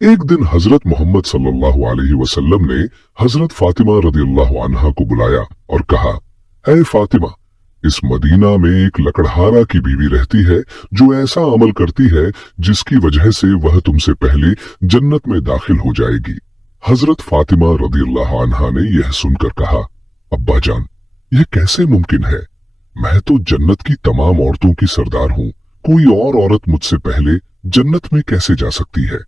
एक दिन हजरत मोहम्मद सल्लल्लाहु अलैहि वसल्लम ने हजरत फातिमा रदियल्लाहु अन्हा को बुलाया और कहा, ऐ फातिमा, इस मदीना में एक लकड़हारा की बीवी रहती है जो ऐसा अमल करती है जिसकी वजह से वह तुमसे पहले जन्नत में दाखिल हो जाएगी। हजरत फातिमा रदियल्लाहु अन्हा ने यह सुनकर कहा, अब्बा जान, यह कैसे मुमकिन है? मैं तो जन्नत की तमाम औरतों की सरदार हूँ, कोई और औरत मुझसे पहले जन्नत में कैसे जा सकती है?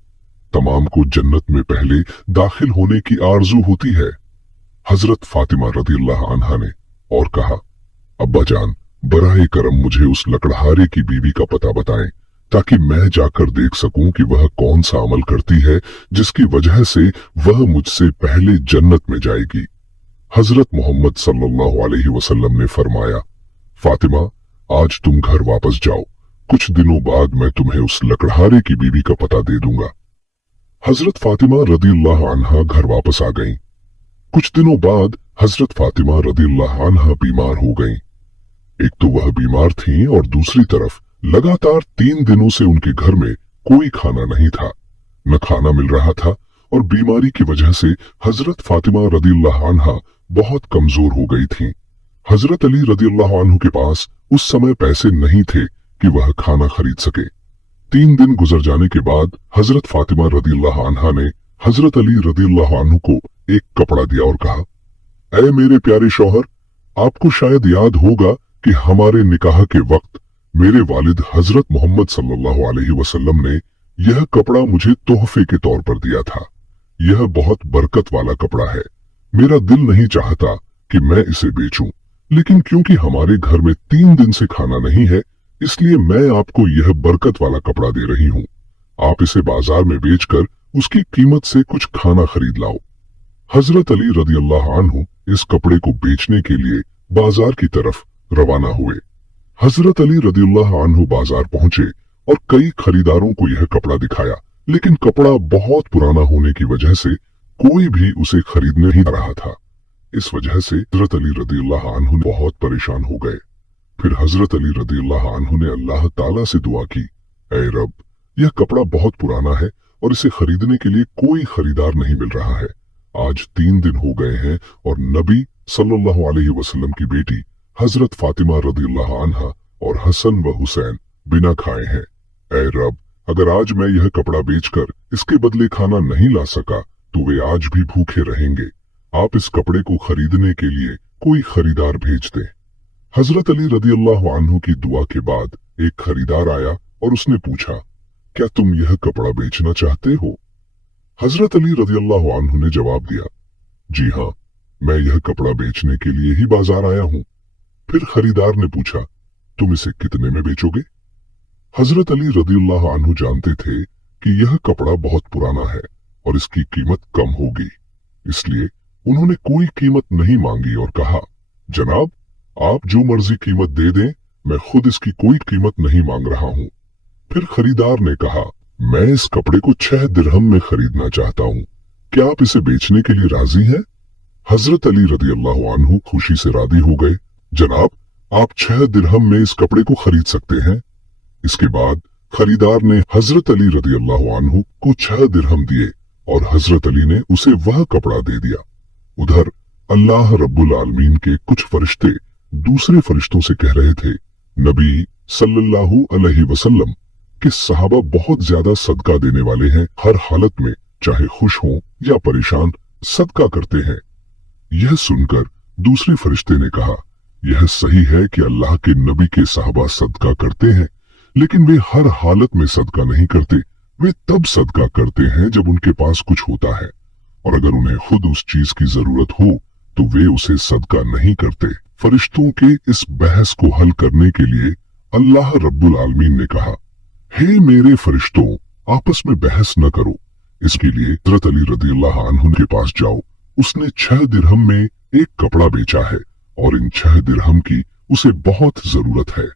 तमाम को जन्नत में पहले दाखिल होने की आरजू होती है। हजरत फातिमा रदियल्लाहु अन्हा ने और कहा, अब्बा जान, बराए करम मुझे उस लकड़हारे की बीवी का पता बताएं ताकि मैं जाकर देख सकूं कि वह कौन सा अमल करती है जिसकी वजह से वह मुझसे पहले जन्नत में जाएगी। हजरत मोहम्मद सल्लल्लाहु अलैहि वसल्लम ने फरमाया, फातिमा, आज तुम घर वापस जाओ, कुछ दिनों बाद मैं तुम्हें उस लकड़हारे की बीवी का पता दे दूंगा। हजरत फातिमा रदियल्लाहु अन्हा घर वापस आ गईं। कुछ दिनों बाद हजरत फातिमा रदियल्लाहु अन्हा बीमार हो गईं। एक तो वह बीमार थीं और दूसरी तरफ लगातार 3 दिनों से उनके घर में कोई खाना नहीं था, न खाना मिल रहा था और बीमारी की वजह से हजरत फातिमा रदियल्लाहु अन्हा बहुत कमजोर हो गई थीं। हजरत अली रदियल्लाहु अन्हु के पास उस समय पैसे नहीं थे कि वह खाना खरीद सके। 3 दिन गुजर जाने के बाद हजरत फातिमा रदियल्लाहु अन्हा ने हजरत अली रदियल्लाहु अन्हु को एक कपड़ा दिया और कहा, ऐ मेरे प्यारे शौहर, आपको शायद याद होगा कि हमारे निकाह के वक्त मेरे वालिद हजरत मोहम्मद सल्लल्लाहु अलैहि वसल्लम ने यह कपड़ा मुझे तोहफे के तौर पर दिया था। यह बहुत बरकत वाला कपड़ा है। मेरा दिल नहीं चाहता कि मैं इसे बेचूं, लेकिन क्योंकि हमारे घर में 3 दिन से खाना नहीं है, इसलिए मैं आपको यह बरकत वाला कपड़ा दे रही हूँ। आप इसे बाजार में बेचकर उसकी कीमत से कुछ खाना खरीद लाओ। हजरत अली रदियल्लाहु अन्हु इस कपड़े को बेचने के लिए बाजार की तरफ रवाना हुए। हजरत अली रदियल्लाहु अन्हु बाजार पहुंचे और कई खरीदारों को यह कपड़ा दिखाया, लेकिन कपड़ा बहुत पुराना होने की वजह से कोई भी उसे खरीदने नहीं आ रहा था। इस वजह से हजरत अली रदियल्लाहु अन्हु बहुत परेशान हो गए। फिर हजरत अली रदियल्लाहु अन्हु ने अल्लाह ताला से दुआ की, ऐ रब, यह कपड़ा बहुत पुराना है और इसे खरीदने के लिए कोई खरीदार नहीं मिल रहा है। आज 3 दिन हो गए हैं और नबी सल्लल्लाहु अलैहि वसल्लम की बेटी हजरत फातिमा रदियल्लाहु अन्हा और हसन व हुसैन बिना खाए हैं। ऐ रब, अगर आज मैं यह कपड़ा बेचकर इसके बदले खाना नहीं ला सका तो वे आज भी भूखे रहेंगे। आप इस कपड़े को खरीदने के लिए कोई खरीदार भेज दें। हजरत अली रदियल्लाहु अन्हु की दुआ के बाद एक खरीदार आया और उसने पूछा, क्या तुम यह कपड़ा बेचना चाहते हो? हजरत अली रदियल्लाहु अन्हु ने जवाब दिया, जी हाँ, मैं यह कपड़ा बेचने के लिए ही बाजार आया हूँ। फिर खरीदार ने पूछा, तुम इसे कितने में बेचोगे? हजरत अली रदियल्लाहु अन्हु जानते थे कि यह कपड़ा बहुत पुराना है और इसकी कीमत कम होगी, इसलिए उन्होंने कोई कीमत नहीं मांगी और कहा, जनाब, आप जो मर्जी कीमत दे दें, मैं खुद इसकी कोई कीमत नहीं मांग रहा हूँ। फिर खरीदार ने कहा, मैं इस कपड़े को 6 दिरहम में खरीदना चाहता हूँ, क्या आप इसे बेचने के लिए राजी हैं? हजरत अली रदियल्लाहु अन्हु खुशी से राजी हो गए। जनाब, आप 6 दिरहम में इस कपड़े को खरीद सकते हैं। इसके बाद खरीदार ने हजरत अली रदियल्लाहु अन्हु को 6 दिरहम दिए और हजरत अली ने उसे वह कपड़ा दे दिया। उधर अल्लाह रब्बुल आलमीन के कुछ फरिश्ते दूसरे फरिश्तों से कह रहे थे, नबी सल्लल्लाहु अलैहि वसल्लम के सहाबा बहुत ज्यादा सदका देने वाले हैं, हर हालत में चाहे खुश हों या परेशान सदका करते हैं। यह सुनकर दूसरे फरिश्ते ने कहा, यह सही है कि अल्लाह के नबी के सहाबा सदका करते हैं, लेकिन वे हर हालत में सदका नहीं करते। वे तब सदका करते हैं जब उनके पास कुछ होता है, और अगर उन्हें खुद उस चीज की जरूरत हो तो वे उसे सदका नहीं करते। फरिश्तों के इस बहस को हल करने के लिए अल्लाह रब्बुल आलमीन ने कहा, हे मेरे फरिश्तों, आपस में बहस न करो, इसके लिए हजरत अली रदियल्लाहु अन्हु के पास जाओ। उसने 6 दिरहम में एक कपड़ा बेचा है और इन 6 दिरहम की उसे बहुत जरूरत है।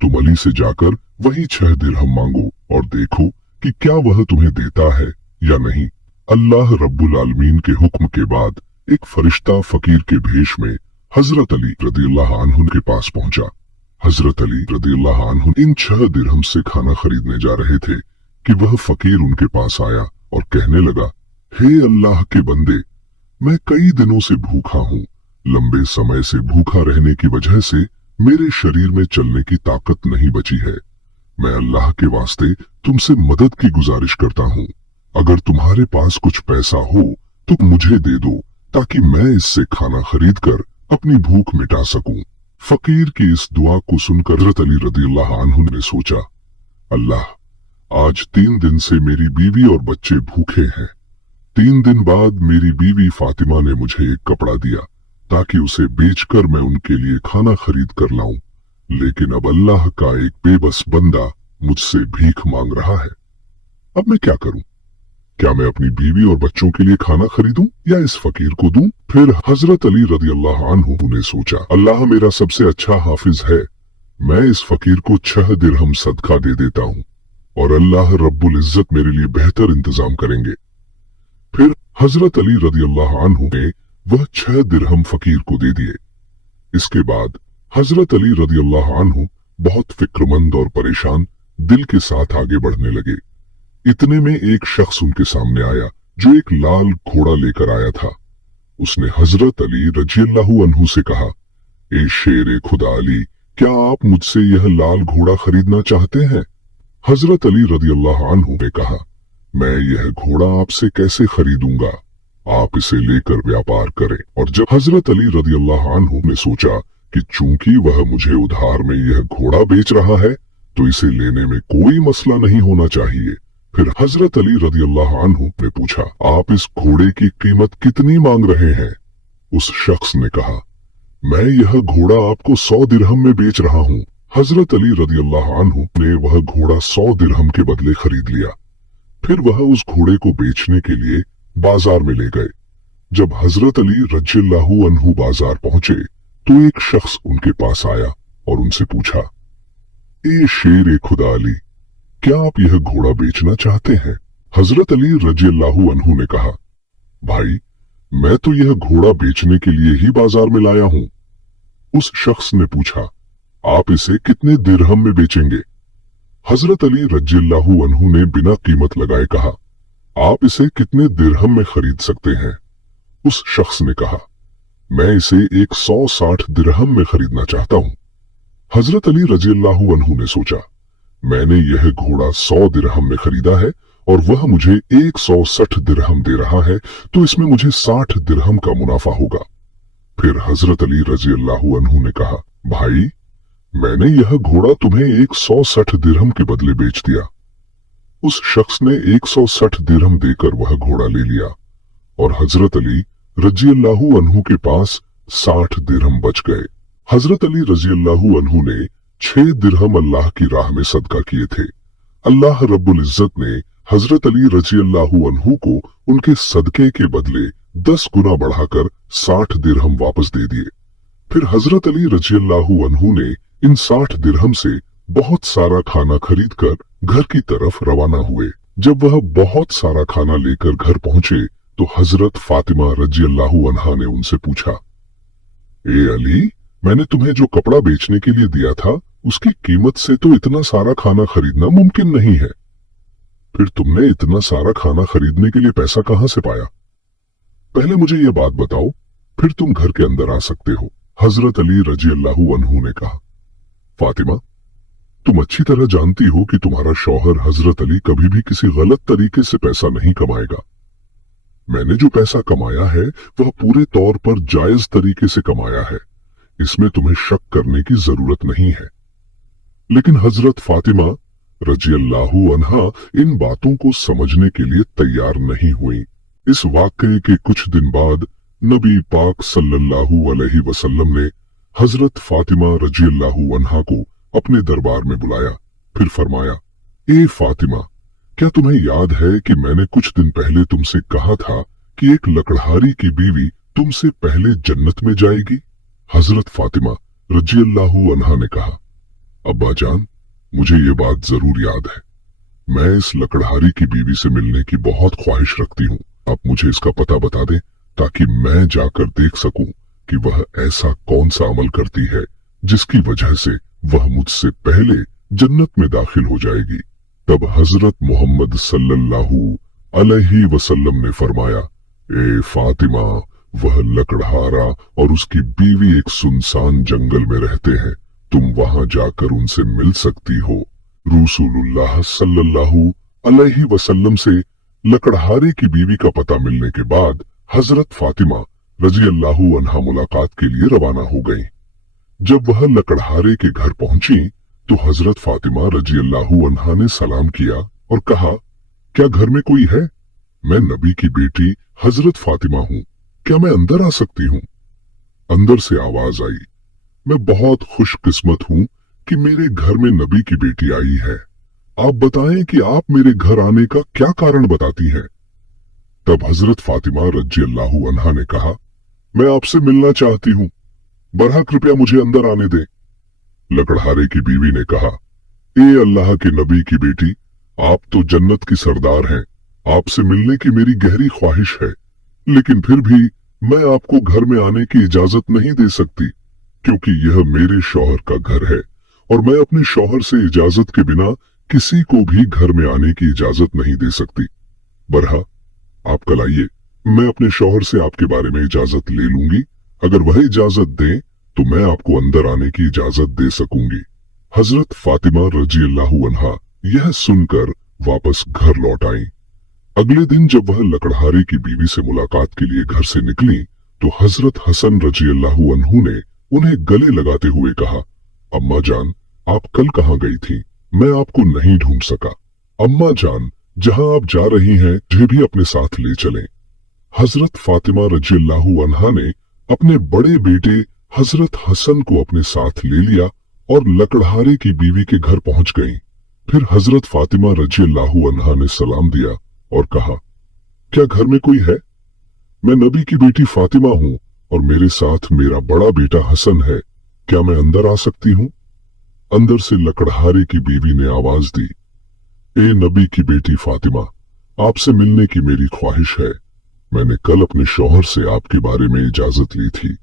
तुम अली से जाकर वही 6 दिरहम मांगो और देखो कि क्या वह तुम्हें देता है या नहीं। अल्लाह रब्बुल आलमीन के हुक्म के बाद एक फरिश्ता फकीर के भेष में हजरत अली रदियल्लाहु अन्हु के पास पहुंचा। हजरत अली रदियल्लाहु अन्हु इन 6 दिरहम से खाना खरीदने जा रहे थे कि वह फकीर उनके पास आया और कहने लगा, हे अल्लाह के बंदे, मैं कई दिनों से भूखा हूँ। लंबे समय से भूखा रहने की वजह से मेरे शरीर में चलने की ताकत नहीं बची है। मैं अल्लाह के वास्ते तुमसे मदद की गुजारिश करता हूँ। अगर तुम्हारे पास कुछ पैसा हो तो मुझे दे दो, ताकि मैं इससे खाना खरीद कर अपनी भूख मिटा सकूं। फकीर की इस दुआ को सुनकर हजरत अली रदियल्लाहु अन्हु ने सोचा, अल्लाह, आज 3 दिन से मेरी बीवी और बच्चे भूखे हैं। 3 दिन बाद मेरी बीवी फातिमा ने मुझे एक कपड़ा दिया ताकि उसे बेचकर मैं उनके लिए खाना खरीद कर लाऊं, लेकिन अब अल्लाह का एक बेबस बंदा मुझसे भीख मांग रहा है। अब मैं क्या करूं? क्या मैं अपनी बीवी और बच्चों के लिए खाना खरीदूं या इस फकीर को दूं? फिर हजरत अली रदियल्लाहु अन्हु ने सोचा, अल्लाह मेरा सबसे अच्छा हाफिज है, मैं इस फकीर को 6 दिरहम सदका दे देता हूं और अल्लाह रब्बुल इज्जत मेरे लिए बेहतर इंतजाम करेंगे। फिर हजरत अली रदियल्लाहु अन्हु ने वह 6 दिरहम फकीर को दे दिए। इसके बाद हजरत अली रदियल्लाहु अन्हु बहुत फिक्रमंद और परेशान दिल के साथ आगे बढ़ने लगे। इतने में एक शख्स उनके सामने आया जो एक लाल घोड़ा लेकर आया था। उसने हजरत अली रज़ियल्लाहु अन्हु से कहा, ए शेर खुदा अली, क्या आप मुझसे यह लाल घोड़ा खरीदना चाहते हैं? हजरत अली रज़ियल्लाहु अन्हु ने कहा, मैं यह घोड़ा आपसे कैसे खरीदूंगा, आप इसे लेकर व्यापार करें। और जब हजरत अली रज़ियल्लाहु अन्हु ने सोचा कि चूंकि वह मुझे उधार में यह घोड़ा बेच रहा है तो इसे लेने में कोई मसला नहीं होना चाहिए, फिर हजरत अली रज़ियल्लाहु अन्हु ने पूछा, आप इस घोड़े की कीमत कितनी मांग रहे हैं? उस शख्स ने कहा, मैं यह घोड़ा आपको 100 दिरहम में बेच रहा हूँ। हजरत अली रज़ियल्लाहु अन्हु ने वह घोड़ा 100 दिरहम के बदले खरीद लिया। फिर वह उस घोड़े को बेचने के लिए बाजार में ले गए। जब हजरत अली रज़ियल्लाहु अन्हु बाजार पहुंचे तो एक शख्स उनके पास आया और उनसे पूछा, ए शेर खुदा अली, क्या आप यह घोड़ा बेचना चाहते हैं? हजरत अली रज़ियल्लाहु अन्हु ने कहा, भाई, मैं तो यह घोड़ा बेचने के लिए ही बाजार में लाया हूं। उस शख्स ने पूछा, आप इसे कितने दिरहम में बेचेंगे? हजरत अली रज़ियल्लाहु अन्हु ने बिना कीमत लगाए कहा, आप इसे कितने दिरहम में खरीद सकते हैं? उस शख्स ने कहा, मैं इसे 160 दिरहम में खरीदना चाहता हूं। हजरत अली रज़ियल्लाहु अन्हु ने सोचा, मैंने यह घोड़ा 100 दिरहम में खरीदा है और वह मुझे 160 दिरहम दे रहा है, तो इसमें मुझे 60 दिरहम का मुनाफा होगा। फिर हजरत अली रज़ियल्लाहु अन्हु ने कहा, भाई, मैंने यह घोड़ा तुम्हें 160 दिरहम के बदले बेच दिया। उस शख्स ने 160 दिरहम देकर वह घोड़ा ले लिया और हजरत अली रज़ियल्लाहु अन्हु के पास 60 दिरहम बच गए। हजरत अली रज़ियल्लाहु अन्हु ने 6 दिरहम अल्लाह की राह में सदका किए थे। अल्लाह रब्बुल इज्जत ने हजरत अली रज़ियल्लाहु अन्हु को उनके सदके के बदले 10 गुना बढ़ाकर 60 दिरहम वापस दे दिए। फिर हजरत अली रज़ियल्लाहु अन्हु ने इन 60 दिरहम से बहुत सारा खाना खरीदकर घर की तरफ रवाना हुए। जब वह बहुत सारा खाना लेकर घर पहुंचे तो हजरत फातिमा रज़ियल्लाहु अन्हा ने उनसे पूछा, ए अली, मैंने तुम्हें जो कपड़ा बेचने के लिए दिया था उसकी कीमत से तो इतना सारा खाना खरीदना मुमकिन नहीं है। फिर तुमने इतना सारा खाना खरीदने के लिए पैसा कहां से पाया? पहले मुझे यह बात बताओ, फिर तुम घर के अंदर आ सकते हो। हजरत अली रज़ियल्लाहु अन्हु ने कहा, फातिमा, तुम अच्छी तरह जानती हो कि तुम्हारा शौहर हजरत अली कभी भी किसी गलत तरीके से पैसा नहीं कमाएगा। मैंने जो पैसा कमाया है वह पूरे तौर पर जायज तरीके से कमाया है, इसमें तुम्हें शक करने की जरूरत नहीं है। लेकिन हजरत फातिमा रज़ियल्लाहु अन्हा इन बातों को समझने के लिए तैयार नहीं हुई। इस वाकये के कुछ दिन बाद नबी पाक सल्लल्लाहु अलैहि वसल्लम ने हजरत फातिमा रज़ियल्लाहु अन्हा को अपने दरबार में बुलाया। फिर फरमाया, ए फातिमा, क्या तुम्हें याद है कि मैंने कुछ दिन पहले तुमसे कहा था कि एक लकड़हारी की बीवी तुमसे पहले जन्नत में जाएगी? हजरत फातिमा रज़ियल्लाहु अन्हा ने कहा, अब्बा जान, मुझे ये बात जरूर याद है। मैं इस लकड़हारी की बीवी से मिलने की बहुत ख्वाहिश रखती हूँ। आप मुझे इसका पता बता दें ताकि मैं जाकर देख सकूं कि वह ऐसा कौन सा अमल करती है जिसकी वजह से वह मुझसे पहले जन्नत में दाखिल हो जाएगी। तब हजरत मोहम्मद सल्लल्लाहु अलैहि वसल्लम ने फरमाया, ए फातिमा, वह लकड़हारा और उसकी बीवी एक सुनसान जंगल में रहते हैं, तुम वहां जाकर उनसे मिल सकती हो। रसूलुल्लाह सल्लल्लाहु अलैहि वसल्लम से लकड़हारे की बीवी का पता मिलने के बाद हजरत फातिमा रजी अल्लाहु अन्हा मुलाकात के लिए रवाना हो गईं। जब वह लकड़हारे के घर पहुंची तो हजरत फातिमा रजी अल्लाहु अन्हा ने सलाम किया और कहा, क्या घर में कोई है? मैं नबी की बेटी हजरत फातिमा हूं, क्या मैं अंदर आ सकती हूं? अंदर से आवाज आई, मैं बहुत खुशकिस्मत हूं कि मेरे घर में नबी की बेटी आई है। आप बताएं कि आप मेरे घर आने का क्या कारण बताती हैं? तब हजरत फातिमा रजी अल्लाहु अन्हा ने कहा, मैं आपसे मिलना चाहती हूं, बरहा कृपया मुझे अंदर आने दें। लकड़हारे की बीवी ने कहा, ए अल्लाह के नबी की बेटी, आप तो जन्नत की सरदार हैं, आपसे मिलने की मेरी गहरी ख्वाहिश है, लेकिन फिर भी मैं आपको घर में आने की इजाजत नहीं दे सकती, क्योंकि यह मेरे शौहर का घर है और मैं अपने शौहर से इजाजत के बिना किसी को भी घर में आने की इजाजत नहीं दे सकती। बरहा आप कल आइए, मैं अपने शौहर से आपके बारे में इजाजत ले लूंगी, अगर वह इजाजत दें तो मैं आपको अंदर आने की इजाजत दे सकूंगी। हजरत फातिमा रजी अल्लाहु अन्हा यह सुनकर वापस घर लौट आईं। अगले दिन जब वह लकड़हारे की बीवी से मुलाकात के लिए घर से निकली तो हजरत हसन रजी अल्लाहु अन्हु ने उन्हें गले लगाते हुए कहा, अम्मा जान, आप कल कहाँ गई थी? मैं आपको नहीं ढूंढ सका। अम्मा जान, जहां आप जा रही हैं मुझे भी अपने साथ ले चलें। हजरत फातिमा रजी अल्लाहु अन्हा ने अपने बड़े बेटे हजरत हसन को अपने साथ ले लिया और लकड़हारे की बीवी के घर पहुंच गईं। फिर हजरत फातिमा रजी अल्लाहु अन्हा ने सलाम दिया और कहा, क्या घर में कोई है? मैं नबी की बेटी फातिमा हूं और मेरे साथ मेरा बड़ा बेटा हसन है, क्या मैं अंदर आ सकती हूं? अंदर से लकड़हारे की बीवी ने आवाज दी, ए नबी की बेटी फातिमा, आपसे मिलने की मेरी ख्वाहिश है। मैंने कल अपने शौहर से आपके बारे में इजाजत ली थी,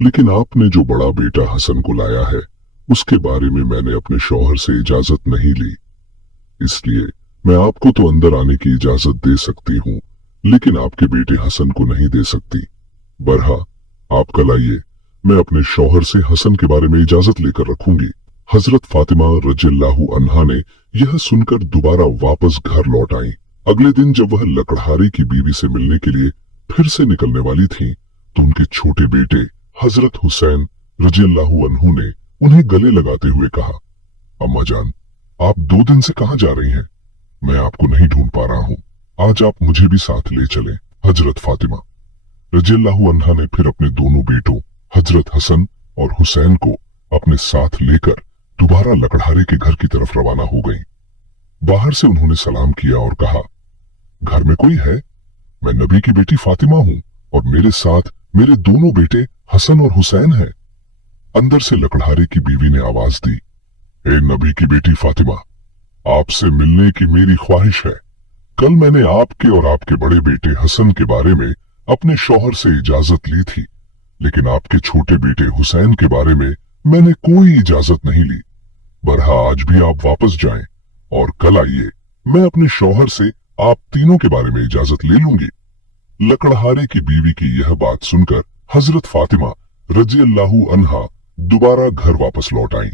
लेकिन आपने जो बड़ा बेटा हसन को लाया है उसके बारे में मैंने अपने शौहर से इजाजत नहीं ली, इसलिए मैं आपको तो अंदर आने की इजाजत दे सकती हूँ, लेकिन आपके बेटे हसन को नहीं दे सकती। बरहा आप कल आइए, मैं अपने शौहर से हसन के बारे में इजाजत लेकर रखूंगी। हजरत फातिमा रज़ियल्लाहु अन्हा ने यह सुनकर दोबारा वापस घर लौट आई। अगले दिन जब वह लकड़हारे की बीवी से मिलने के लिए फिर से निकलने वाली थी तो उनके छोटे बेटे हजरत हुसैन रज़ियल्लाहु अन्हु ने उन्हें गले लगाते हुए कहा, अम्मा जान, आप 2 दिन से कहां जा रही हैं? मैं आपको नहीं ढूंढ पा रहा हूं, आज आप मुझे भी साथ ले चलें। हजरत फातिमा रज़ियल्लाहु अन्हा ने फिर अपने दोनों बेटों हजरत हसन और हुसैन को अपने साथ लेकर दोबारा लकड़हारे के घर की तरफ रवाना हो गईं। बाहर से उन्होंने सलाम किया और कहा, घर में कोई है? मैं नबी की बेटी फातिमा हूं और मेरे साथ मेरे दोनों बेटे हसन और हुसैन हैं। अंदर से लकड़हारे की बीवी ने आवाज दी, ए नबी की बेटी फातिमा, आपसे मिलने की मेरी ख्वाहिश है। कल मैंने आपके और आपके बड़े बेटे हसन के बारे में अपने शौहर से इजाजत ली थी, लेकिन आपके छोटे बेटे हुसैन के बारे में मैंने कोई इजाजत नहीं ली। बरहा आज भी आप वापस जाएं और कल आइए, मैं अपने शौहर से आप तीनों के बारे में इजाजत ले लूंगी। लकड़हारे की बीवी की यह बात सुनकर हजरत फातिमा रज़ियल्लाहु अन्हा दोबारा घर वापस लौट आईं।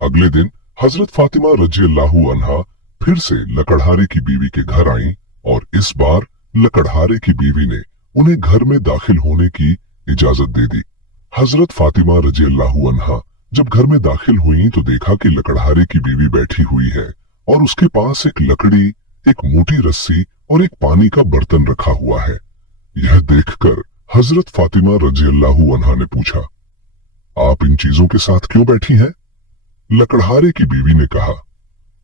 अगले दिन हजरत फातिमा रज़ियल्लाहु अन्हा फिर से लकड़हारे की बीवी के घर आईं और इस बार लकड़हारे की बीवी ने उन्हें घर में दाखिल होने की इजाजत दे दी। हजरत फातिमा रज़ियल्लाहु अन्हा जब घर में दाखिल हुई तो देखा कि लकड़हारे की बीवी बैठी हुई है और उसके पास एक लकड़ी, एक मोटी रस्सी और एक पानी का बर्तन रखा हुआ है। यह देखकर हजरत फातिमा रज़ियल्लाहु अन्हा ने पूछा, आप इन चीजों के साथ क्यों बैठी हैं? लकड़हारे की बीवी ने कहा,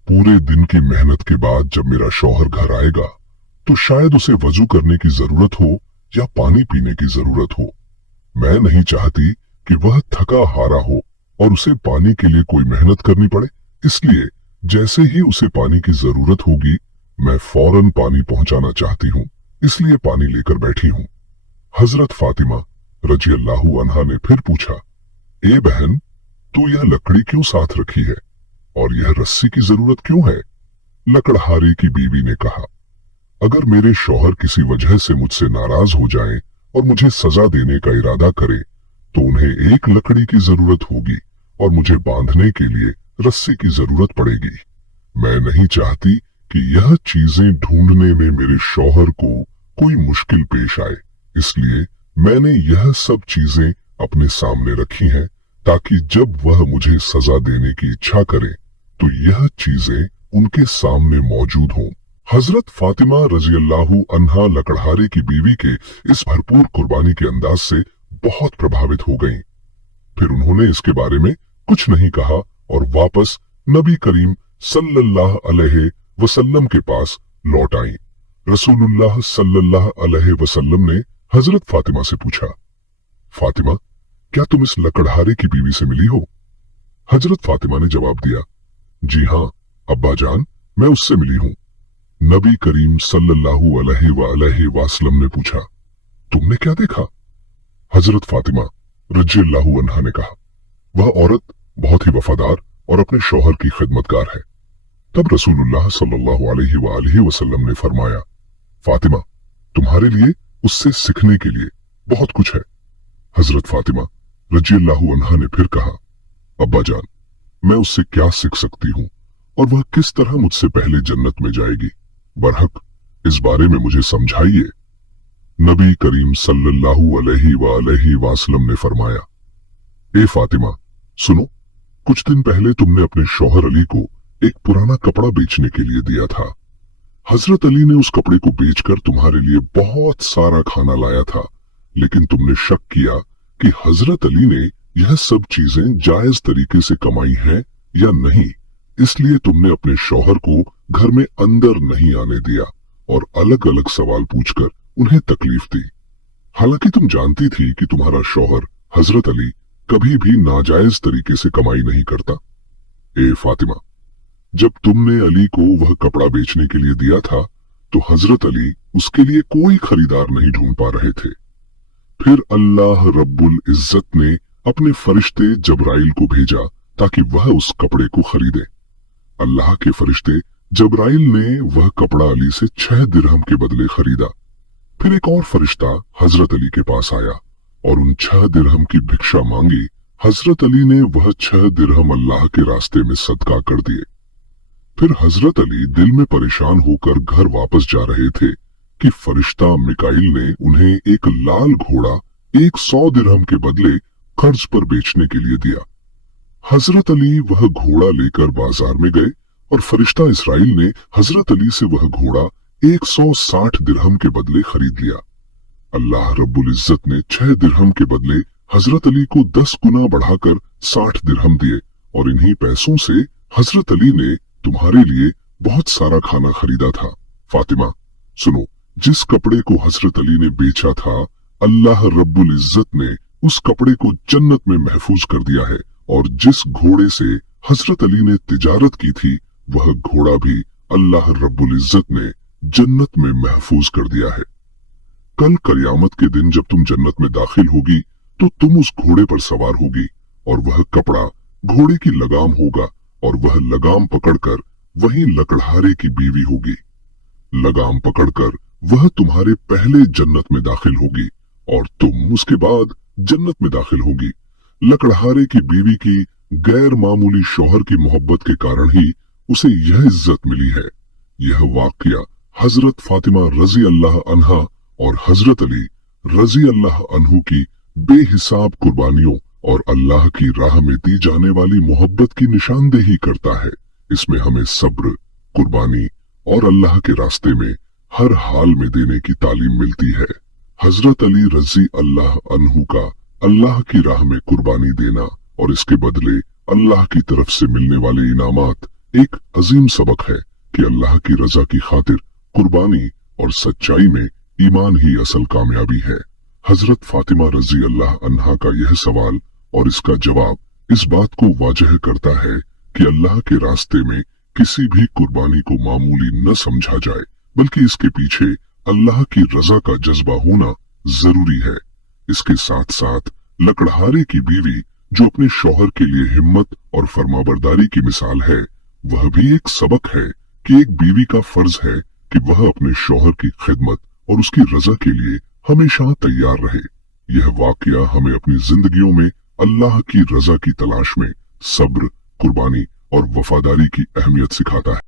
पूरे दिन की मेहनत के बाद जब मेरा शौहर घर आएगा तो शायद उसे वजू करने की जरूरत हो या पानी पीने की जरूरत हो। मैं नहीं चाहती कि वह थका हारा हो और उसे पानी के लिए कोई मेहनत करनी पड़े, इसलिए जैसे ही उसे पानी की जरूरत होगी मैं फौरन पानी पहुंचाना चाहती हूँ, इसलिए पानी लेकर बैठी हूँ। हजरत फातिमा रज़ियल्लाहु अन्हा ने फिर पूछा, ए बहन, तू यह लकड़ी क्यों साथ रखी है और यह रस्सी की जरूरत क्यों है? लकड़हारे की बीवी ने कहा, अगर मेरे शौहर किसी वजह से मुझसे नाराज हो जाएं और मुझे सजा देने का इरादा करें, तो उन्हें एक लकड़ी की जरूरत होगी और मुझे बांधने के लिए रस्सी की जरूरत पड़ेगी। मैं नहीं चाहती कि यह चीजें ढूंढने में मेरे शौहर को कोई मुश्किल पेश आए, इसलिए मैंने यह सब चीजें अपने सामने रखी हैं ताकि जब वह मुझे सजा देने की इच्छा करे तो यह चीजें उनके सामने मौजूद हों। हजरत फातिमा रजी अल्लाहु अन्हा लकड़हारे की बीवी के इस भरपूर कुर्बानी के अंदाज से बहुत प्रभावित हो गईं। फिर उन्होंने इसके बारे में कुछ नहीं कहा और वापस नबी करीम सल्लल्लाहु अलैहि वसल्लम के पास लौट आईं। रसूलुल्लाह सल्लल्लाहु अलैहि वसल्लम ने हजरत फातिमा से पूछा, फातिमा, क्या तुम इस लकड़हारे की बीवी से मिली हो? हजरत फातिमा ने जवाब दिया, जी हाँ अब्बा जान, मैं उससे मिली हूं। नबी करीम सल्लल्लाहु अलैहि वसल्लम ने पूछा, तुमने क्या देखा? हजरत फातिमा रज़ियल्लाहु अन्हा ने कहा, वह औरत बहुत ही वफादार और अपने शौहर की खिदमतगार है। तब रसूलुल्लाह सल्लल्लाहु अलैहि वसल्लम ने फरमाया, फातिमा, तुम्हारे लिए उससे सीखने के लिए बहुत कुछ है। हजरत फातिमा रज़ियल्लाहु अन्हा ने फिर कहा, अब्बा जान, मैं उससे क्या सीख सकती हूँ और वह किस तरह मुझसे पहले जन्नत में जाएगी? बरहक इस बारे में मुझे समझाइए। नबी करीम सल्लल्लाहु अलैहि वसल्लम ने फरमाया, ए फातिमा, सुनो, कुछ दिन पहले तुमने अपने शौहर अली को एक पुराना कपड़ा बेचने के लिए दिया था। हजरत अली ने उस कपड़े को बेचकर तुम्हारे लिए बहुत सारा खाना लाया था, लेकिन तुमने शक किया कि हजरत अली ने यह सब चीजें जायज तरीके से कमाई हैं या नहीं, इसलिए तुमने अपने शौहर को घर में अंदर नहीं आने दिया और अलग अलग सवाल पूछकर उन्हें तकलीफ दी। हालांकि तुम जानती थी कि तुम्हारा शौहर हजरत अली कभी भी नाजायज तरीके से कमाई नहीं करता। ए फातिमा, जब तुमने अली को वह कपड़ा बेचने के लिए दिया था तो हजरत अली उसके लिए कोई खरीदार नहीं ढूंढ पा रहे थे। फिर अल्लाह रब्बुल इज्जत ने अपने फरिश्ते जबराइल को भेजा ताकि वह उस कपड़े को खरीदे। अल्लाह के फरिश्ते जबराइल ने वह कपड़ा अली से 6 दिरहम के बदले खरीदा। फिर एक और फरिश्ता हजरत अली के पास आया और उन 6 दिरहम की भिक्षा मांगी। हजरत अली ने वह 6 दिरहम अल्लाह के रास्ते में सदका कर दिए। फिर हजरत अली दिल में परेशान होकर घर वापस जा रहे थे कि फरिश्ता मिकाइल ने उन्हें एक लाल घोड़ा 100 दिरहम के बदले कर्ज पर बेचने के लिए दिया। हजरत अली वह घोड़ा लेकर बाजार में गए और फरिश्ता इसराइल ने हजरत अली से वह घोड़ा 160 दिरहम के बदले खरीद लिया। अल्लाह रब्बुल इज्जत ने 6 दिरहम के बदले हजरत अली को 10 गुना बढ़ाकर 60 दिरहम दिए और इन्हीं पैसों से हजरत अली ने तुम्हारे लिए बहुत सारा खाना खरीदा था। फातिमा, सुनो, जिस कपड़े को हजरत अली ने बेचा था, अल्लाह रब्बुल इज्जत ने उस कपड़े को जन्नत में महफूज कर दिया है और जिस घोड़े से हजरत अली ने तिजारत की थी, वह घोड़ा भी अल्लाह रब्बुल इज्जत ने जन्नत में महफूज कर दिया है। कल कयामत के दिन जब तुम जन्नत में दाखिल होगी तो तुम उस घोड़े पर सवार होगी और वह कपड़ा घोड़े की लगाम होगा और वह लगाम पकड़कर वही लकड़हारे की बीवी होगी। लगाम पकड़कर वह तुम्हारे पहले जन्नत में दाखिल होगी और तुम उसके बाद जन्नत में दाखिल होगी। लकड़हारे की बीवी की गैर मामूली शौहर की मोहब्बत के कारण ही उसे यह इज्जत मिली है। यह वाकया हजरत फातिमा रजी अल्लाह अन्हा और हजरत अली रजी अल्लाह अन्हु की बेहिसाब कुर्बानियों और अल्लाह की राह में दी जाने वाली मोहब्बत की निशानदेही करता है। इसमें हमें सब्र, कुर्बानी और अल्लाह के रास्ते में हर हाल में देने की तालीम मिलती है। हजरत अली रजी अल्लाह अन्हु का अल्लाह की राह में कुर्बानी देना और इसके बदले अल्लाह की तरफ से मिलने वाले इनामात एक अजीम सबक है कि अल्लाह की रजा की खातिर कुर्बानी और सच्चाई में ईमान ही असल कामयाबी है। हजरत फातिमा रजी अल्लाह अन्हा का यह सवाल और इसका जवाब इस बात को वाजह करता है कि अल्लाह के रास्ते में किसी भी कुर्बानी को मामूली न समझा जाए, बल्कि इसके पीछे अल्लाह की रजा का जज्बा होना जरूरी है। इसके साथ साथ लकड़हारे की बीवी जो अपने शौहर के लिए हिम्मत और फरमाबरदारी की मिसाल है, वह भी एक सबक है कि एक बीवी का फर्ज है कि वह अपने शौहर की खिदमत और उसकी रजा के लिए हमेशा तैयार रहे। यह वाकया हमें अपनी जिंदगियों में अल्लाह की रजा की तलाश में सब्र, कुर्बानी और वफादारी की अहमियत सिखाता है।